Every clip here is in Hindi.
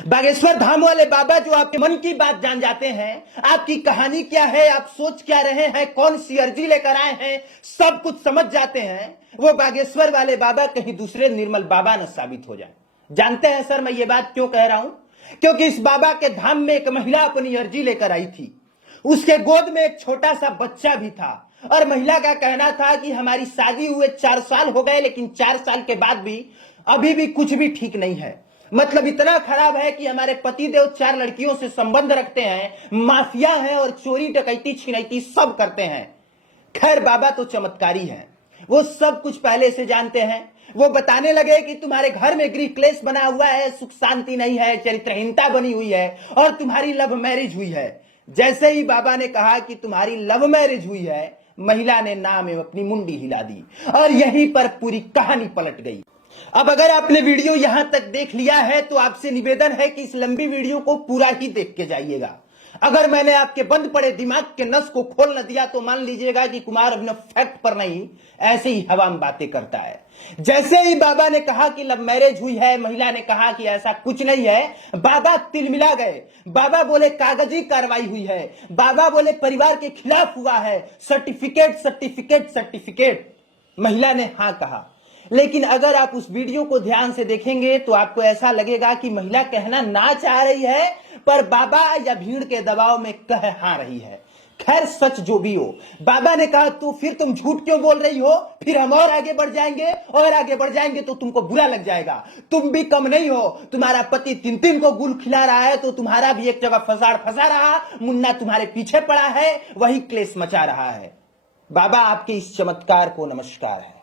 बागेश्वर धाम वाले बाबा जो आपके मन की बात जान जाते हैं, आपकी कहानी क्या है, आप सोच क्या रहे हैं, कौन सी अर्जी लेकर आए हैं, सब कुछ समझ जाते हैं। वो बागेश्वर वाले बाबा कहीं दूसरे निर्मल बाबा न साबित हो जाए। जानते हैं सर मैं ये बात क्यों कह रहा हूं? क्योंकि इस बाबा के धाम में एक महिला अपनी अर्जी लेकर आई थी। उसके गोद में एक छोटा सा बच्चा भी था और महिला का कहना था कि हमारी शादी हुए 4 साल हो गए, लेकिन 4 साल के बाद भी अभी भी कुछ भी ठीक नहीं है। मतलब इतना खराब है कि हमारे पतिदेव 4 लड़कियों से संबंध रखते हैं, माफिया हैं और चोरी डकैती छिनैती सब करते हैं। खैर बाबा तो चमत्कारी हैं, वो सब कुछ पहले से जानते हैं। वो बताने लगे कि तुम्हारे घर में गृह क्लेश बना हुआ है, सुख शांति नहीं है, चरित्रहीनता बनी हुई है और तुम्हारी लव मैरिज हुई है। जैसे ही बाबा ने कहा कि तुम्हारी लव मैरिज हुई है, महिला ने नाम में अपनी मुंडी हिला दी और यहीं पर पूरी कहानी पलट गई। अब अगर आपने वीडियो यहां तक देख लिया है तो आपसे निवेदन है कि इस लंबी वीडियो को पूरा ही देख के जाइएगा। अगर मैंने आपके बंद पड़े दिमाग के नस को खोल न दिया तो मान लीजिएगा कि कुमार अभिनव फैक्ट पर नहीं, ऐसे ही हवा में बातें करता है। जैसे ही बाबा ने कहा कि लव मैरिज हुई है, महिला ने कहा कि ऐसा कुछ नहीं है, बाबा तिलमिला गए। बाबा बोले कागजी कार्रवाई हुई है, बाबा बोले परिवार के खिलाफ हुआ है, सर्टिफिकेट सर्टिफिकेट सर्टिफिकेट। महिला ने हाँ कहा, लेकिन अगर आप उस वीडियो को ध्यान से देखेंगे तो आपको ऐसा लगेगा कि महिला कहना ना चाह रही है, पर बाबा या भीड़ के दबाव में कह हाँ रही है। खैर सच जो भी हो, बाबा ने कहा तो फिर तुम झूठ क्यों बोल रही हो, फिर हम और आगे बढ़ जाएंगे और आगे बढ़ जाएंगे तो तुमको बुरा लग जाएगा। तुम भी कम नहीं हो, तुम्हारा पति 3 को गुल खिला रहा है तो तुम्हारा भी एक जगह फंसा रहा, मुन्ना तुम्हारे पीछे पड़ा है, वही क्लेश मचा रहा है। बाबा आपके इस चमत्कार को नमस्कार है।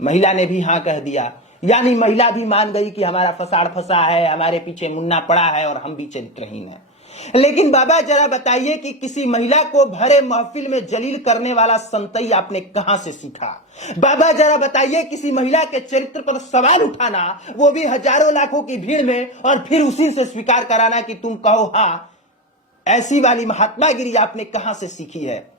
महिला ने भी हाँ कह दिया, यानी महिला भी मान गई कि हमारा फसाड़ फंसा है, हमारे पीछे मुन्ना पड़ा है और हम भी चरित्रहीन हैं। लेकिन बाबा जरा बताइए कि किसी महिला को भरे महफिल में जलील करने वाला संतई आपने कहां से सीखा? बाबा जरा बताइए किसी महिला के चरित्र पर सवाल उठाना, वो भी हजारों लाखों की भीड़ में, और फिर उसी से स्वीकार कराना कि तुम कहो हाँ, ऐसी वाली महात्मागिरी आपने कहां से सीखी है?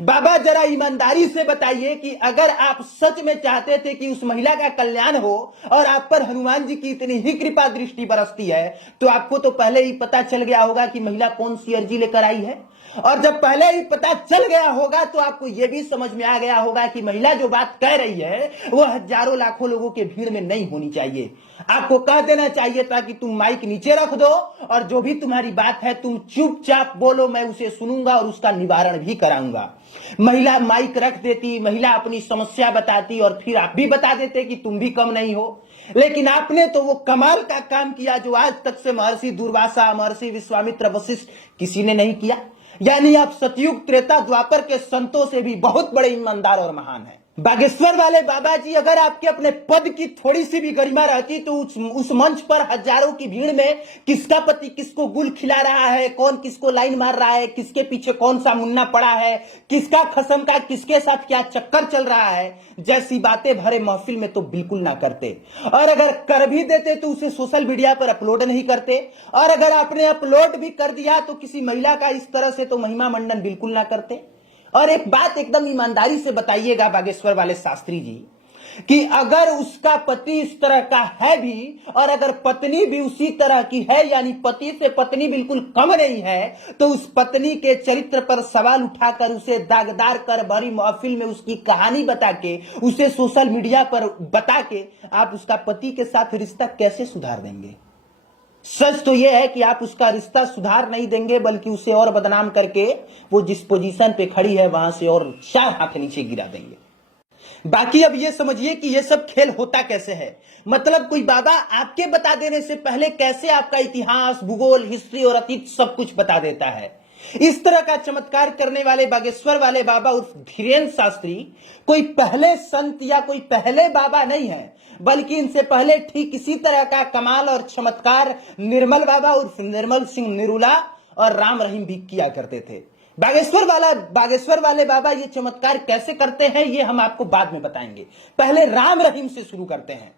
बाबा जरा ईमानदारी से बताइए कि अगर आप सच में चाहते थे कि उस महिला का कल्याण हो और आप पर हनुमान जी की इतनी ही कृपा दृष्टि बरसती है, तो आपको तो पहले ही पता चल गया होगा कि महिला कौन सी अर्जी लेकर आई है। और जब पहले ही पता चल गया होगा तो आपको यह भी समझ में आ गया होगा कि महिला जो बात कह रही है वो हजारों लाखों लोगों के भीड़ में नहीं होनी चाहिए। आपको कह देना चाहिए था कि तुम माइक नीचे रख दो और जो भी तुम्हारी बात है तुम चुपचाप बोलो, मैं उसे सुनूंगा और उसका निवारण भी कराऊंगा। महिला माइक रख देती, महिला अपनी समस्या बताती और फिर आप भी बता देते कि तुम भी कम नहीं हो। लेकिन आपने तो वो कमाल का काम किया जो आज तक से महर्षि दुर्वासा, महर्षि विश्वामित्र, वशिष्ठ किसी ने नहीं किया। यानी आप सतयुग त्रेता द्वापर के संतों से भी बहुत बड़े ईमानदार और महान हैं। बागेश्वर वाले बाबा जी, अगर आपके अपने पद की थोड़ी सी भी गरिमा रहती तो उस मंच पर हजारों की भीड़ में किसका पति किसको गुल खिला रहा है, कौन किसको लाइन मार रहा है, किसके पीछे कौन सा मुन्ना पड़ा है, किसका खसम का किसके साथ क्या चक्कर चल रहा है, जैसी बातें भरे महफिल में तो बिल्कुल ना करते। और अगर कर भी देते तो उसे सोशल मीडिया पर अपलोड नहीं करते, और अगर आपने अपलोड भी कर दिया तो किसी महिला का इस तरह से तो महिमा मंडन बिल्कुल ना करते। और एक बात एकदम ईमानदारी से बताइएगा बागेश्वर वाले शास्त्री जी, कि अगर उसका पति इस तरह का है भी और अगर पत्नी भी उसी तरह की है, यानी पति से पत्नी बिल्कुल कम नहीं है, तो उस पत्नी के चरित्र पर सवाल उठाकर उसे दागदार कर भरी महफिल में उसकी कहानी बता के, उसे सोशल मीडिया पर बता के आप उसका पति के साथ रिश्ता कैसे सुधार देंगे? सच तो यह है कि आप उसका रिश्ता सुधार नहीं देंगे, बल्कि उसे और बदनाम करके वो जिस पोजीशन पे खड़ी है वहां से और 4 हाथ नीचे गिरा देंगे। बाकी अब ये समझिए कि ये सब खेल होता कैसे है। मतलब कोई बाबा आपके बता देने से पहले कैसे आपका इतिहास, भूगोल, हिस्ट्री और अतीत सब कुछ बता देता है। इस तरह का चमत्कार करने वाले बागेश्वर वाले बाबा उर्फ धीरेन्द्र शास्त्री कोई पहले संत या कोई पहले बाबा नहीं है, बल्कि इनसे पहले ठीक इसी तरह का कमाल और चमत्कार निर्मल बाबा उर्फ निर्मल सिंह निरुला और राम रहीम भी किया करते थे। बागेश्वर वाले बाबा ये चमत्कार कैसे करते हैं ये हम आपको बाद में बताएंगे। पहले राम रहीम से शुरू करते हैं।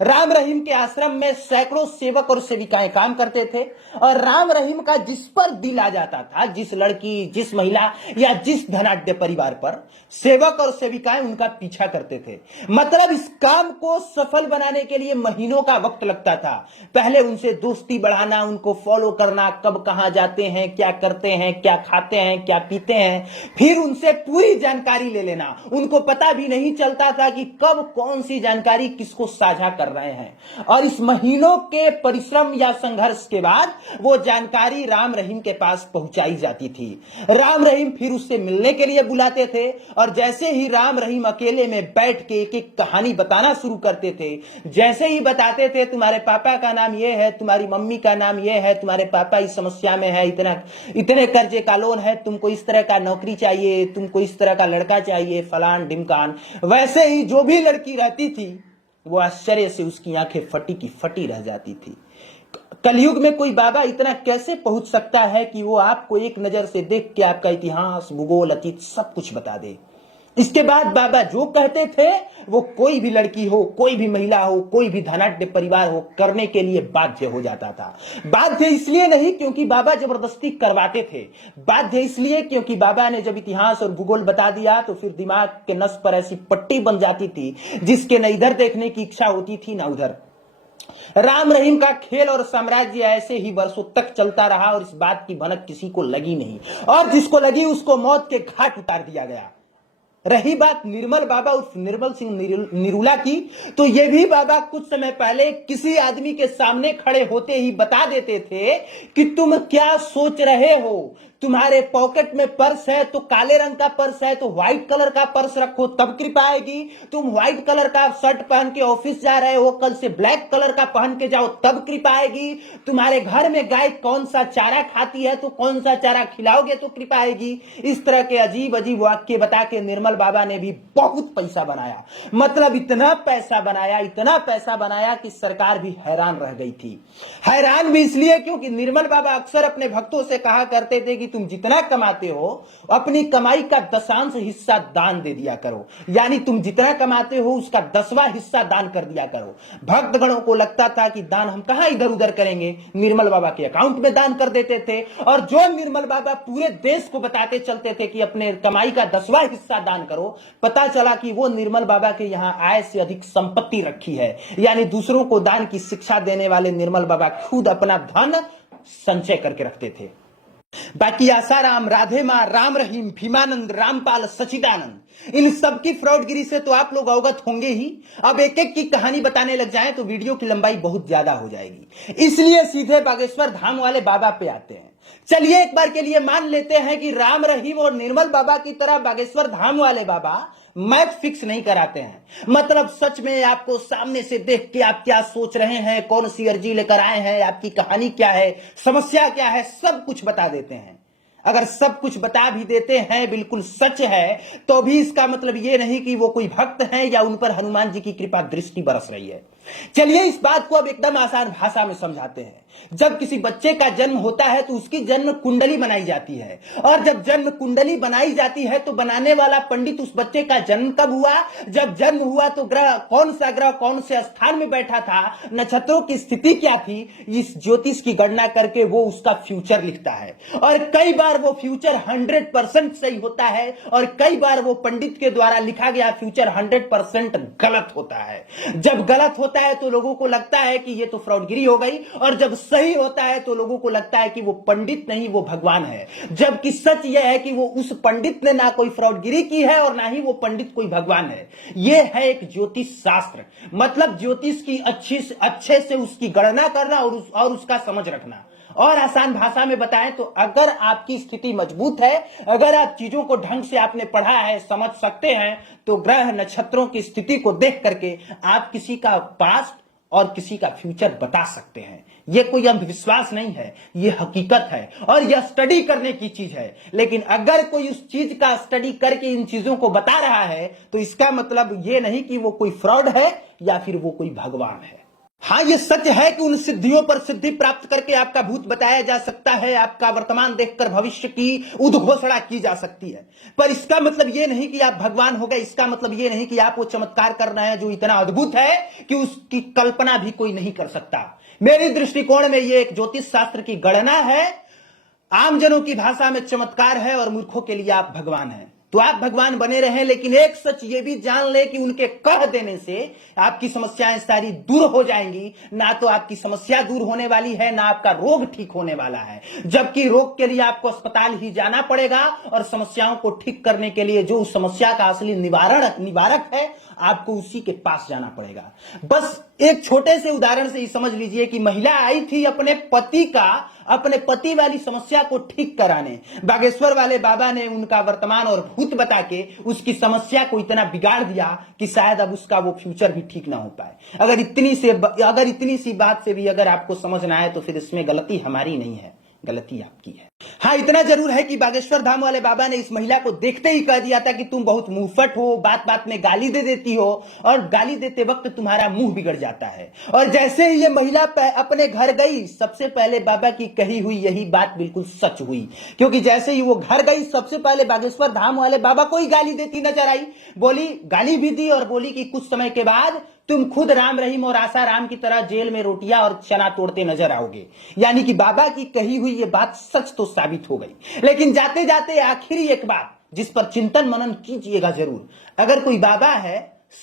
राम रहीम के आश्रम में सैकड़ों सेवक और सेविकाएं काम करते थे और राम रहीम का जिस पर दिल आ जाता था, जिस लड़की, जिस महिला या जिस धनाढ्य परिवार पर, सेवक और सेविकाएं उनका पीछा करते थे। मतलब इस काम को सफल बनाने के लिए महीनों का वक्त लगता था। पहले उनसे दोस्ती बढ़ाना, उनको फॉलो करना, कब कहां जाते हैं, क्या करते हैं, क्या खाते हैं, क्या पीते हैं, फिर उनसे पूरी जानकारी ले लेना। उनको पता भी नहीं चलता था कि कब कौन सी जानकारी किसको साझा कर रहे हैं। और इस महीनों के परिश्रम या संघर्ष के बाद वो जानकारी राम रहीम के पास पहुंचाई जाती थी। राम रहीम फिर उससे मिलने के लिए बुलाते थे और जैसे ही राम रहीम अकेले में बैठ के एक एक कहानी बताना शुरू करते थे, जैसे ही बताते थे तुम्हारे पापा का नाम ये है, तुम्हारी मम्मी का नाम ये है, तुम्हारे पापा इस समस्या में है, इतने कर्जे का लोन है, तुमको इस तरह का नौकरी चाहिए, तुमको इस तरह का लड़का चाहिए, फलान ढिमकान, वैसे ही जो भी लड़की रहती थी वो आश्चर्य से उसकी आंखें फटी की फटी रह जाती थी। कलयुग में कोई बाबा इतना कैसे पहुंच सकता है कि वो आपको एक नजर से देख के आपका इतिहास, भूगोल, अतीत सब कुछ बता दे। इसके बाद बाबा जो कहते थे वो कोई भी लड़की हो, कोई भी महिला हो, कोई भी धनाढ्य परिवार हो, करने के लिए बाध्य हो जाता था। बाध्य इसलिए नहीं क्योंकि बाबा जबरदस्ती करवाते थे, बाध्य इसलिए क्योंकि बाबा ने जब इतिहास और भूगोल बता दिया तो फिर दिमाग के नस पर ऐसी पट्टी बन जाती थी जिसके न इधर देखने की इच्छा होती थी ना उधर। राम रहीम का खेल और साम्राज्य ऐसे ही वर्षों तक चलता रहा और इस बात की भनक किसी को लगी नहीं, और जिसको लगी उसको मौत के घाट उतार दिया गया। रही बात निर्मल बाबा उर्फ निर्मल सिंह निरूला की, तो ये भी बाबा कुछ समय पहले किसी आदमी के सामने खड़े होते ही बता देते थे कि तुम क्या सोच रहे हो, तुम्हारे पॉकेट में पर्स है तो काले रंग का पर्स है तो व्हाइट कलर का पर्स रखो तब कृपा आएगी, तुम व्हाइट कलर का शर्ट पहन के ऑफिस जा रहे हो, कल से ब्लैक कलर का पहन के जाओ तब कृपा आएगी, तुम्हारे घर में गाय कौन सा चारा खाती है तो कौन सा चारा खिलाओगे तो कृपा आएगी। इस तरह के अजीब अजीब वाक्य बता के निर्मल बाबा ने भी बहुत पैसा बनाया। मतलब इतना पैसा बनाया, इतना पैसा बनाया कि सरकार भी हैरान रह गई थी। हैरान भी इसलिए क्योंकि निर्मल बाबा अक्सर अपने भक्तों से कहा करते थे कि तुम जितना कमाते हो अपनी कमाई का 10वां हिस्सा दान दे दिया करो, यानी तुम जितना कमाते हो उसका 10वां हिस्सा दान कर दिया करो। भक्तगणों को लगता था कि दान हम कहां इधर उधर करेंगे, निर्मल बाबा के अकाउंट में दान कर देते थे। और जो निर्मल बाबा पूरे देश को बताते चलते थे कि अपने कमाई का 10वां हिस्सा दान करो, पता चला कि वो निर्मल बाबा के यहां आय से अधिक संपत्ति रखी है, यानी दूसरों को दान की शिक्षा देने वाले निर्मल बाबा खुद अपना धन संचय करके रखते थे। बाकी आसाराम, राधे मां, राम रहीम, भीमानंद, रामपाल, सचिदानंद, इन सब की फ्रॉडगिरी से तो आप लोग अवगत होंगे ही। अब एक एक की कहानी बताने लग जाएं तो वीडियो की लंबाई बहुत ज्यादा हो जाएगी, इसलिए सीधे बागेश्वर धाम वाले बाबा पे आते हैं। चलिए एक बार के लिए मान लेते हैं कि राम रहीम और निर्मल बाबा की तरह बागेश्वर धाम वाले बाबा मैथ फिक्स नहीं कराते हैं। मतलब सच में आपको सामने से देख के आप क्या सोच रहे हैं, कौन सी अर्जी लेकर आए हैं, आपकी कहानी क्या है, समस्या क्या है, सब कुछ बता देते हैं। अगर सब कुछ बता भी देते हैं, बिल्कुल सच है, तो भी इसका मतलब ये नहीं कि वो कोई भक्त हैं या उन पर हनुमान जी की कृपा दृष्टि बरस रही है। चलिए इस बात को अब एकदम आसान भाषा में समझाते हैं। जब किसी बच्चे का जन्म होता है तो उसकी जन्म कुंडली बनाई जाती है, और जब जन्म कुंडली बनाई जाती है तो बनाने वाला पंडित उस बच्चे का जन्म कब हुआ, जब जन्म हुआ तो ग्रह कौन सा ग्रह कौन से स्थान में बैठा था, नक्षत्रों की स्थिति क्या थी, इस ज्योतिष की गणना करके वो उसका फ्यूचर लिखता है। और कई बार वो फ्यूचर 100% सही होता है और कई बार वो पंडित के द्वारा लिखा गया फ्यूचर 100% गलत होता है। जब गलत होता है तो लोगों को लगता है कि ये तो फ्रॉडगिरी हो गई, और जब सही होता है तो लोगों को लगता है कि वो पंडित नहीं वो भगवान है। जबकि सच यह है कि वो उस पंडित ने ना कोई फ्रॉडगिरी की है और ना ही वो पंडित कोई भगवान है। यह है एक ज्योतिष शास्त्र, मतलब ज्योतिष की अच्छे से उसकी गणना करना और उसका समझ रखना। और आसान भाषा में बताएं तो अगर आपकी स्थिति मजबूत है, अगर आप चीजों को ढंग से आपने पढ़ा है, समझ सकते हैं, तो ग्रह नक्षत्रों की स्थिति को देख करके आप किसी का पास्ट और किसी का फ्यूचर बता सकते हैं। यह कोई अंधविश्वास नहीं है, यह हकीकत है और यह स्टडी करने की चीज है। लेकिन अगर कोई उस चीज का स्टडी करके इन चीजों को बता रहा है तो इसका मतलब यह नहीं कि वो कोई फ्रॉड है या फिर वो कोई भगवान है। हाँ, ये सच है कि उन सिद्धियों पर सिद्धि प्राप्त करके आपका भूत बताया जा सकता है, आपका वर्तमान देखकर भविष्य की उद्घोषणा की जा सकती है, पर इसका मतलब ये नहीं कि आप भगवान हो गए। इसका मतलब ये नहीं कि आप वो चमत्कार कर रहे हैं जो इतना अद्भुत है कि उसकी कल्पना भी कोई नहीं कर सकता। मेरी दृष्टिकोण में ये एक ज्योतिष शास्त्र की गणना है, आमजनों की भाषा में चमत्कार है, और मूर्खों के लिए आप भगवान हैं। तो आप भगवान बने रहें, लेकिन एक सच ये भी जान ले कि उनके कह देने से आपकी समस्याएं सारी दूर हो जाएंगी। ना तो आपकी समस्या दूर होने वाली है, ना आपका रोग ठीक होने वाला है, जबकि रोग के लिए आपको अस्पताल ही जाना पड़ेगा, और समस्याओं को ठीक करने के लिए जो उस समस्या का असली निवारक है, आपको उसी के पास जाना पड़ेगा। बस एक छोटे से उदाहरण से ही समझ लीजिए कि महिला आई थी अपने पति वाली समस्या को ठीक कराने। बागेश्वर वाले बाबा ने उनका वर्तमान और भूत बता के उसकी समस्या को इतना बिगाड़ दिया कि शायद अब उसका वो फ्यूचर भी ठीक ना हो पाए। अगर इतनी सी बात से भी अगर आपको समझ ना आए तो फिर इसमें गलती हमारी नहीं है, गलती आपकी है। हाँ, इतना जरूर है कि बागेश्वर धाम वाले बाबा ने इस महिला को देखते ही कह दिया था कि तुम बहुत मुंहफट हो, बात बात में गाली दे देती हो, और गाली देते वक्त तुम्हारा मुंह बिगड़ जाता है। और जैसे ही ये महिला अपने घर गई, सबसे पहले बाबा की कही हुई यही बात बिल्कुल सच हुई, क्योंकि जैसे ही वो घर गई, सबसे पहले बागेश्वर धाम वाले बाबा को ही गाली देती नजर आई। बोली, गाली भी दी और बोली कि कुछ समय के बाद तुम खुद राम रहीम और आसा राम की तरह जेल में रोटियां और चना तोड़ते नजर आओगे। यानी कि बाबा की कही हुई ये बात सच तो साबित हो गई। लेकिन जाते जाते आखिरी एक बात जिस पर चिंतन मनन कीजिएगा जरूर। अगर कोई बाबा है,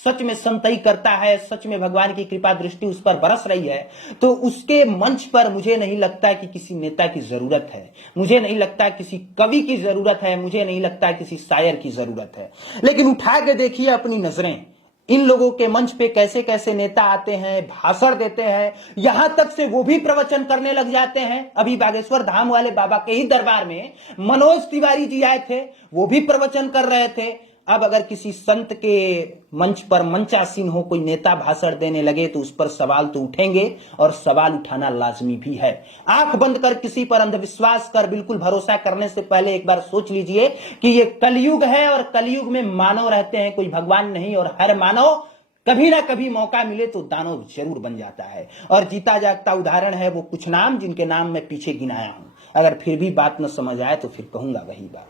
सच में संतई करता है, सच में भगवान की कृपा दृष्टि उस पर बरस रही है, तो उसके मंच पर मुझे नहीं लगता कि किसी नेता की जरूरत है, मुझे नहीं लगता किसी कवि की जरूरत है, मुझे नहीं लगता किसी शायर की जरूरत है। लेकिन उठा के देखिए अपनी नजरें, इन लोगों के मंच पे कैसे कैसे नेता आते हैं, भाषण देते हैं, यहां तक से वो भी प्रवचन करने लग जाते हैं। अभी बागेश्वर धाम वाले बाबा के ही दरबार में मनोज तिवारी जी आए थे, वो भी प्रवचन कर रहे थे। अब अगर किसी संत के मंच पर मंचासीन हो कोई नेता भाषण देने लगे तो उस पर सवाल तो उठेंगे, और सवाल उठाना लाजमी भी है। आंख बंद कर किसी पर अंधविश्वास कर बिल्कुल भरोसा करने से पहले एक बार सोच लीजिए कि ये कलयुग है, और कलयुग में मानव रहते हैं, कोई भगवान नहीं। और हर मानव कभी ना कभी मौका मिले तो दानव जरूर बन जाता है। और जीता जागता उदाहरण है वो कुछ नाम जिनके नाम मैं पीछे गिनाया हूं। अगर फिर भी बात न समझ आए तो फिर कहूंगा वही बात।